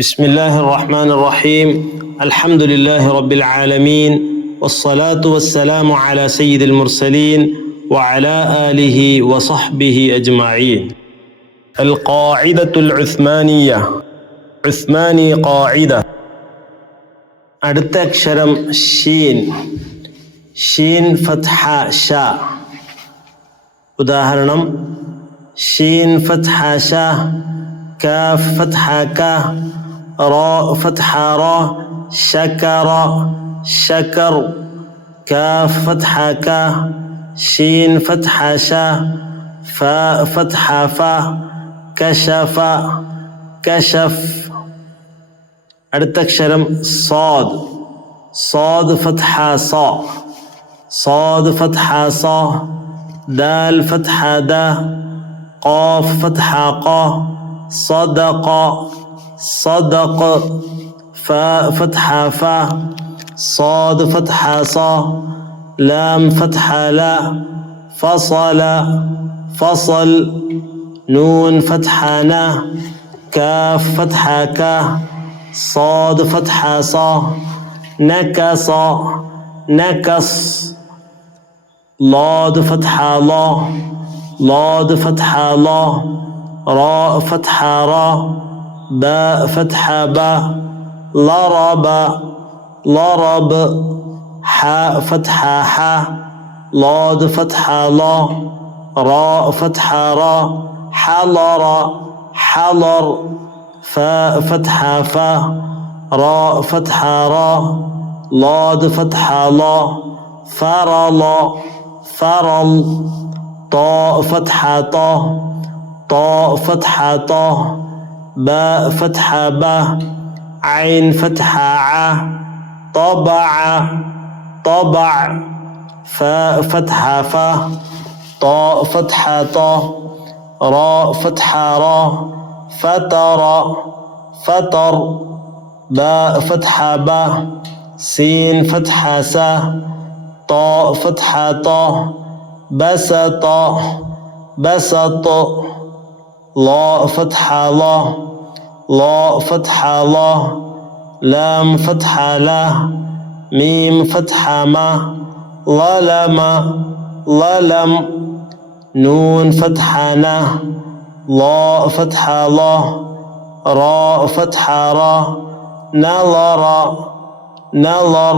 بسم الله الرحمن الرحيم الحمد لله رب العالمين والصلاة والسلام على سيد المرسلين وعلى آله وصحبه أجمعين. القاعدة العثمانية عثماني قاعدة. അടുത്ത അക്ഷരം Sheen. Sheen ഫത്ഹ ഷ. ഉദാഹരണം ഷീൻ ഫത്ഹ ഷ, കാഫ് ഫത്ഹ ക, راء فتحة را، شكر شكر، كاف فتحة كا، شين فتحة شا، فاء فتحة فا، كشف كشف. അടുത്ത അക്ഷരം صاد. صاد فتحة صا، صاد فتحة صا، دال فتحة دا، قاف فتحة قا، صدق صدق، فاء فتحة فا، صاد فتحة صا، لام فتحة لا، فصل فصل، نون فتحة نا، كاف فتحة كا، صاد فتحة صا، نكص نكص، ضاد فتحة لا، ضاد فتحة لا، راء فتحة را، باء فتحة با، ضرب ضرب، حاء فتحة حا، ضاد فتحة لا، راء فتحة را، حضر حضر، فاء فتحة فا، راء فتحة را، ضاد فتحة لا، فرض فرض، طاء فتحة طا، طاء فتحة طا، باء فتحة با، عين فتحة ع، طبع طبع، فاء فتحة فا، طاء فتحة طا، راء فتحة را، فتر فطر، باء فتحة با، سين فتحة سا، طاء فتحة طا، بسط بسط، لاء فتحة لا، لاء فتحة لا، لام فتحة لا، ميم فتحة ما، ظلم ظلم، نون فتحة نا، لاء فتحة لا، راء فتحة را، نظر نظر.